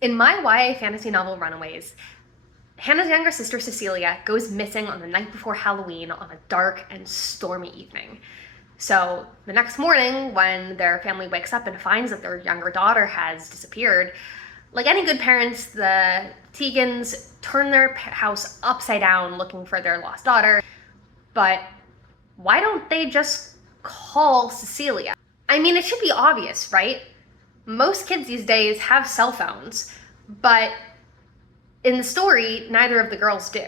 In my YA fantasy novel Runaways, Hannah's younger sister Cecilia goes missing on the night before Halloween on a dark and stormy evening. So the next morning, when their family wakes up and finds that their younger daughter has disappeared, like any good parents, the Tegans turn their house upside down looking for their lost daughter. But why don't they just call Cecilia? I mean, it should be obvious, right? Most kids these days have cell phones, but in the story, neither of the girls do.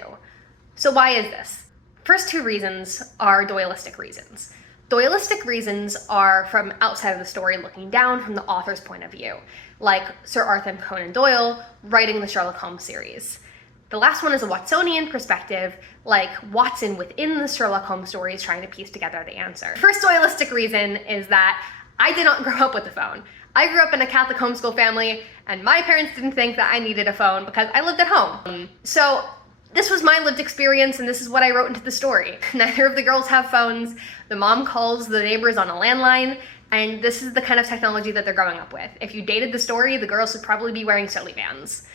So why is this? First two reasons are Doyleistic reasons. Doyleistic reasons are from outside of the story, looking down from the author's point of view, like Sir Arthur Conan Doyle writing the Sherlock Holmes series. The last one is a Watsonian perspective, like Watson within the Sherlock Holmes stories trying to piece together the answer. First Doyleistic reason is that I did not grow up with a phone. I grew up in a Catholic homeschool family, and my parents didn't think that I needed a phone because I lived at home. So this was my lived experience, and this is what I wrote into the story. Neither of the girls have phones. The mom calls the neighbors on a landline, and this is the kind of technology that they're growing up with. If you dated the story, the girls would probably be wearing Sully Vans.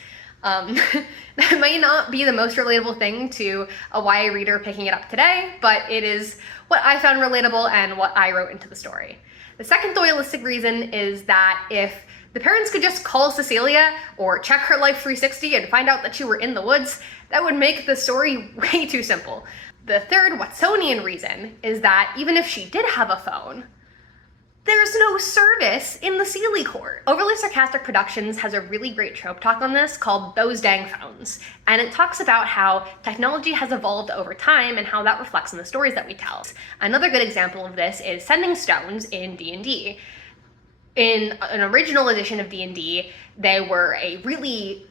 That might not be the most relatable thing to a YA reader picking it up today, but it is what I found relatable and what I wrote into the story. The second Doyleistic reason is that if the parents could just call Cecilia or check her Life 360 and find out that you were in the woods, that would make the story way too simple. The third Watsonian reason is that even if she did have a phone, there's no service in the Sealy Court. Overly Sarcastic Productions has a really great trope talk on this called Those Dang Phones, and it talks about how technology has evolved over time and how that reflects in the stories that we tell. Another good example of this is sending stones in D&D. In an original edition of D&D, they were a really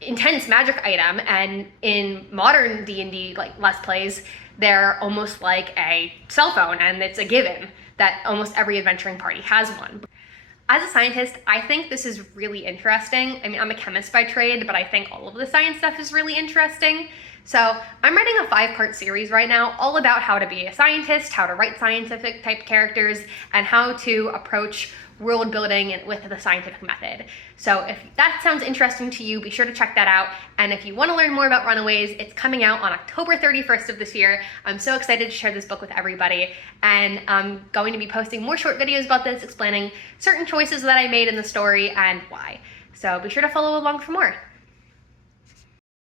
intense magic item, and in modern D&D, like Let's Plays, they're almost like a cell phone, and it's a given that almost every adventuring party has one. As a scientist, I think this is really interesting. I mean, I'm a chemist by trade, but I think all of the science stuff is really interesting. So I'm writing a 5-part series right now all about how to be a scientist, how to write scientific type characters, and how to approach world building with the scientific method. So if that sounds interesting to you, be sure to check that out. And if you want to learn more about Runaways, it's coming out on October 31st of this year. I'm so excited to share this book with everybody. And I'm going to be posting more short videos about this, explaining certain choices that I made in the story and why. So be sure to follow along for more.